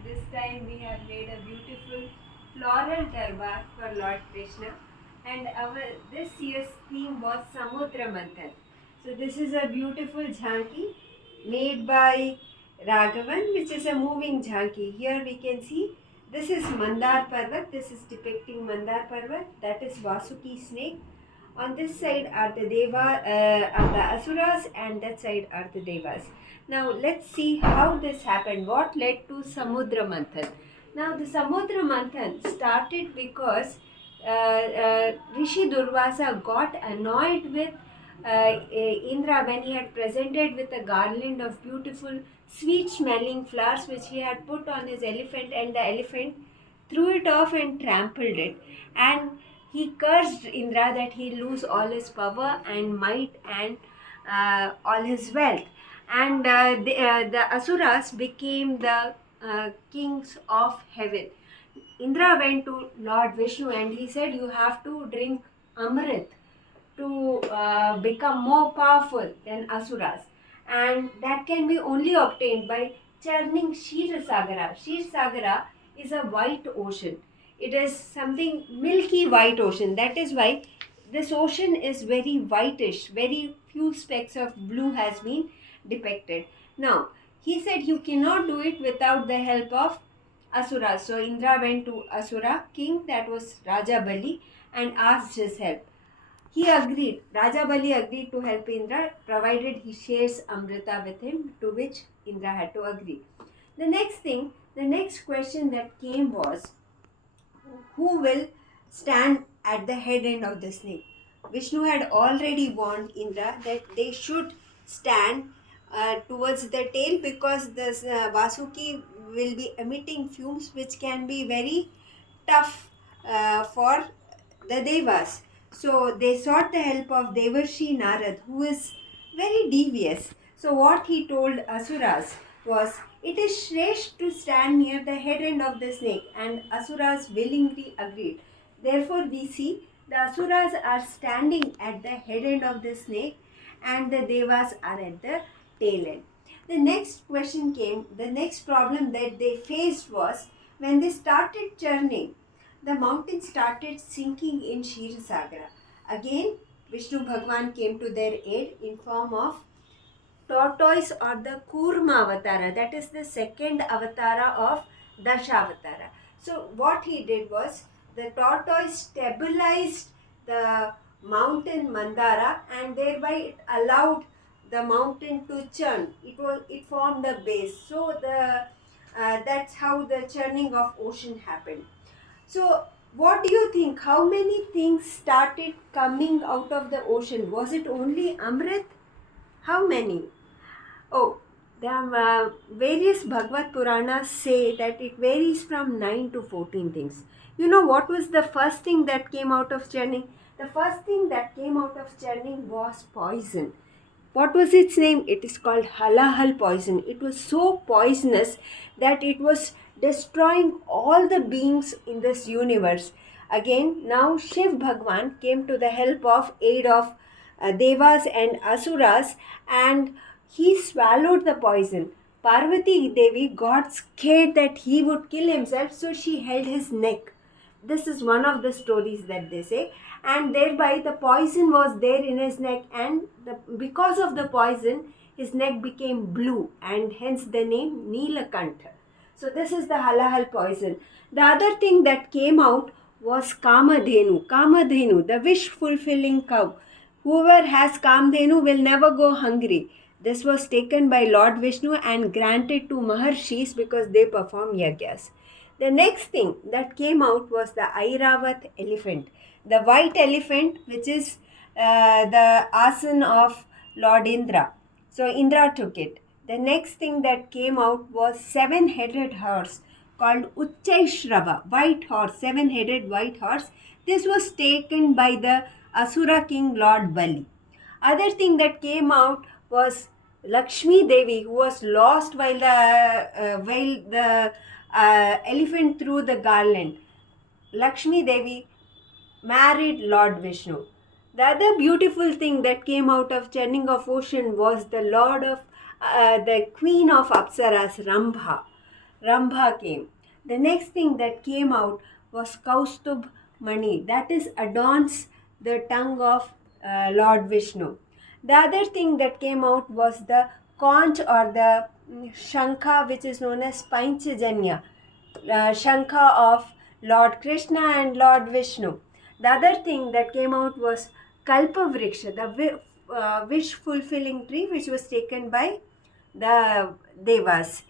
and this time we have made a beautiful floral darbar for Lord Krishna, and our this year's theme was Samudra Manthan. So this is a beautiful jhanki made by Raghavan, which is a moving jhanki. Here we can see this is Mandar Parvat. This is depicting Mandar Parvat. That is Vasuki snake. On this side are the Asuras, and that side are the Devas. Now let's see how this happened. What led to Samudra Manthan? Now the Samudra Manthan started because Rishi Durvasa got annoyed with Indra when he had presented with a garland of beautiful sweet smelling flowers which he had put on his elephant, and the elephant threw it off and trampled it, and he cursed Indra that he lose all his power and might and all his wealth. And the Asuras became the kings of heaven. Indra went to Lord Vishnu and he said, "You have to drink Amrit to become more powerful than Asuras. And that can be only obtained by churning Shir Sagara. Shir Sagara is a white ocean. It is something milky white ocean. That is why this ocean is very whitish. Very few specks of blue has been depicted. Now, he said you cannot do it without the help of Asura. So Indra went to Asura king, that was Raja Bali, and asked his help. He agreed. Raja Bali agreed to help Indra provided he shares Amrita with him, to which Indra had to agree. The next question that came was, who will stand at the head end of the snake? Vishnu had already warned Indra that they should stand towards the tail, because the Vasuki will be emitting fumes which can be very tough for the Devas. So they sought the help of Devarshi Narad, who is very devious. So what he told Asuras was, "It is Shresh to stand near the head end of the snake," and Asuras willingly agreed. Therefore, we see the Asuras are standing at the head end of the snake and the Devas are at the tail end. The next question came, the next problem that they faced was when they started churning, the mountain started sinking in Kshirsagara. Again, Vishnu Bhagwan came to their aid in form of tortoise or the Kurma Avatara. That is the second avatara of Dashavatara. So what he did was, the tortoise stabilized the mountain Mandara, and thereby it allowed the mountain to churn. It formed a base. So that's how the churning of ocean happened. So what do you think? How many things started coming out of the ocean? Was it only Amrit? How many? Oh, the various Bhagavad Puranas say that it varies from 9 to 14 things. You know what was the first thing that came out of churning? The first thing that came out of churning was poison. What was its name? It is called halahal poison. It was so poisonous that it was destroying all the beings in this universe. Again, now Shiv Bhagwan came to the help of aid of Devas and Asuras, and he swallowed the poison. Parvati Devi got scared that he would kill himself, so she held his neck. This is one of the stories that they say, and thereby the poison was there in his neck, and because of the poison his neck became blue, and hence the name Neelakantha. So this is the halahal poison. The other thing that came out was Kamadhenu. Kamadhenu, the wish fulfilling cow. Whoever has Kamadhenu will never go hungry. This was taken by Lord Vishnu and granted to Maharshis because they perform yagyas. The next thing that came out was the Airavat elephant, the white elephant, which is the asan of Lord Indra. So Indra took it. The next thing that came out was seven-headed horse called Uchchaishrava, white horse, seven-headed white horse. This was taken by the Asura king Lord Bali. Other thing that came out was Lakshmi Devi, who was lost while the elephant threw the garland. Lakshmi Devi married Lord Vishnu. The other beautiful thing that came out of churning of ocean was the Queen of Apsaras, Rambha. Rambha came. The next thing that came out was Kaustubh Mani, that is adorns the tongue of Lord Vishnu. The other thing that came out was the conch or the shankha, which is known as Panchajanya, shankha of Lord Krishna and Lord Vishnu. The other thing that came out was Kalpavriksha, the wish fulfilling tree, which was taken by the Devas.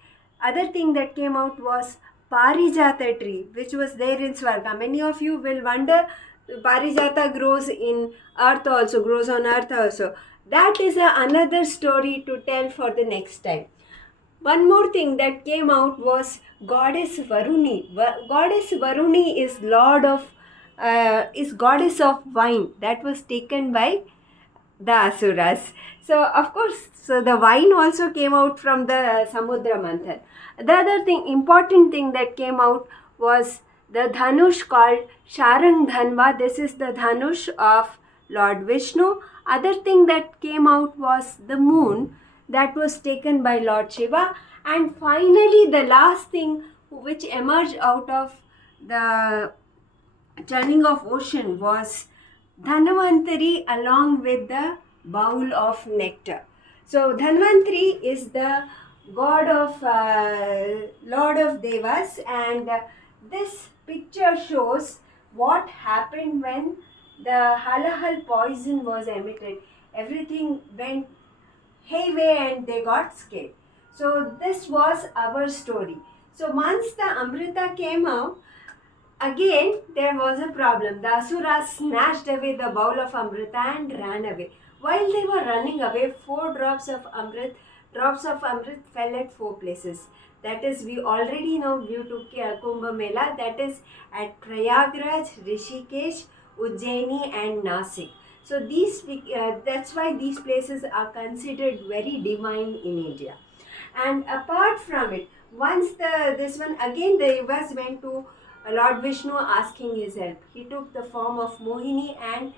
Other thing that came out was Parijata tree, which was there in Swarga. Many of you will wonder, Parijata grows in earth also, grows on earth also. That is another story to tell for the next time. One more thing that came out was goddess Varuni. Goddess Varuni is is goddess of wine, that was taken by the asuras. So of course, so the wine also came out from the Samudra Manthan. The other thing, important thing that came out was the dhanush called Sharang Dhanva. This is the dhanush of Lord Vishnu. Other thing that came out was the moon, that was taken by Lord Shiva. And finally, the last thing which emerged out of the turning of ocean was Dhanvantari along with the bowl of nectar. So Dhanvantari is the god of Lord of Devas, and this picture shows what happened when the halahal poison was emitted. Everything went hayway and they got scared. So this was our story. So once the Amrita came out, again, there was a problem. The Asuras snatched away the bowl of Amrita and ran away. While they were running away, drops of Amrit fell at four places. That is, we already know due to Kumbh Mela, that is at Prayagraj, Rishikesh, Ujjaini and Nasik. So that's why these places are considered very divine in India. And apart from it, once this one again, the Devas went to Lord Vishnu asking his help. He took the form of Mohini and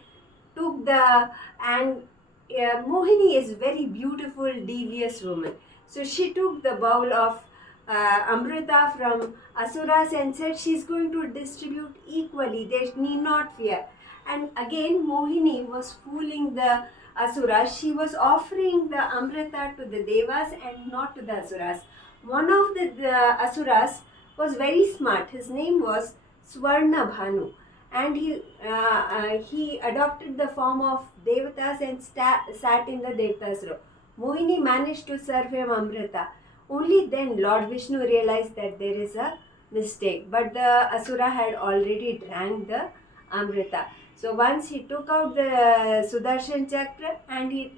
took the and Mohini is very beautiful, devious woman. So she took the bowl of Amrita from Asuras and said she's going to distribute equally. They need not fear. And again, Mohini was fooling the Asuras. She was offering the Amrita to the Devas and not to the Asuras. One of the Asuras was very smart. His name was Swarna Bhanu, and he adopted the form of Devatas and sat in the Devatas row. Mohini managed to serve him Amrita. Only then Lord Vishnu realized that there is a mistake, but the Asura had already drank the Amrita. So once he took out the Sudarshan Chakra and he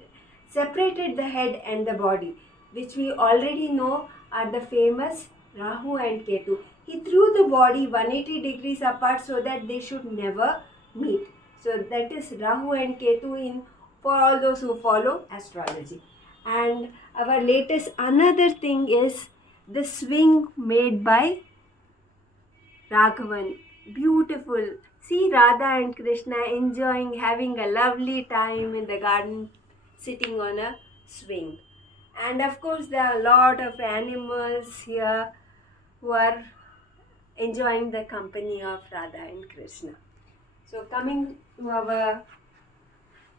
separated the head and the body, which we already know are the famous Rahu and Ketu. He threw the body 180 degrees apart so that they should never meet. So that is Rahu and Ketu for all those who follow astrology. And our latest another thing is the swing made by Raghavan. Beautiful. See Radha and Krishna enjoying, having a lovely time in the garden, sitting on a swing. And of course, there are a lot of animals here who are enjoying the company of Radha and Krishna. So coming to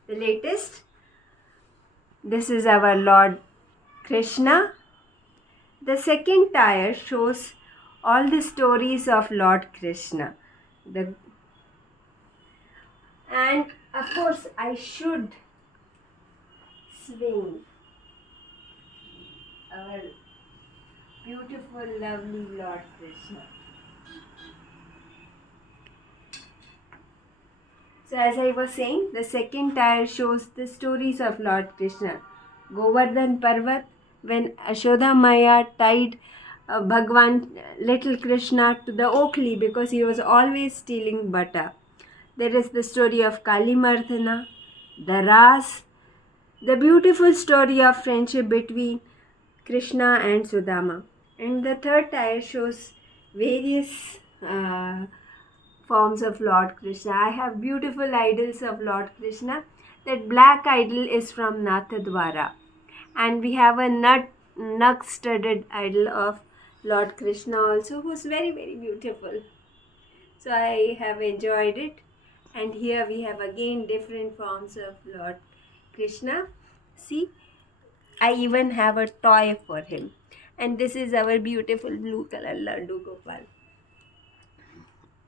the latest, this is our Lord Krishna. The second tire shows all the stories of Lord Krishna. And of course, I should swing our beautiful, lovely Lord Krishna. So as I was saying, the second tire shows the stories of Lord Krishna. Govardhan Parvat, when Ashoda Maya tied Bhagwan, little Krishna, to the Oakley because he was always stealing butter. There is the story of Kalimardhana, the Ras, the beautiful story of friendship between Krishna and Sudama. And the third tire shows various forms of Lord Krishna. I have beautiful idols of Lord Krishna. That black idol is from Nathadwara. And we have a nut studded idol of Lord Krishna also, who's very, very beautiful. So I have enjoyed it. And here we have again different forms of Lord Krishna. See, I even have a toy for him. And this is our beautiful blue color Landu Gopal.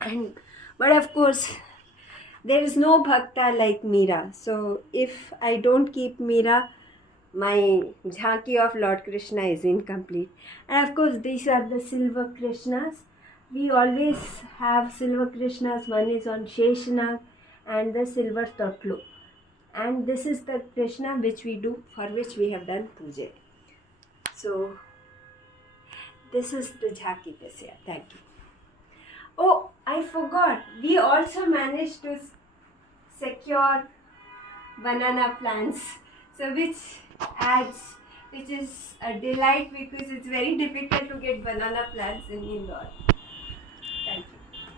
And but of course, there is no bhakta like Meera. So if I don't keep Meera, my jhanki of Lord Krishna is incomplete. And of course, these are the silver Krishnas. We always have silver Krishnas. One is on Sheshanag and the silver Totlu. And this is the Krishna which we do, for which we have done puja. So this is the jhanki this year. Thank you. Oh, I forgot. We also managed to secure banana plants. So which is a delight because it's very difficult to get banana plants in Indore.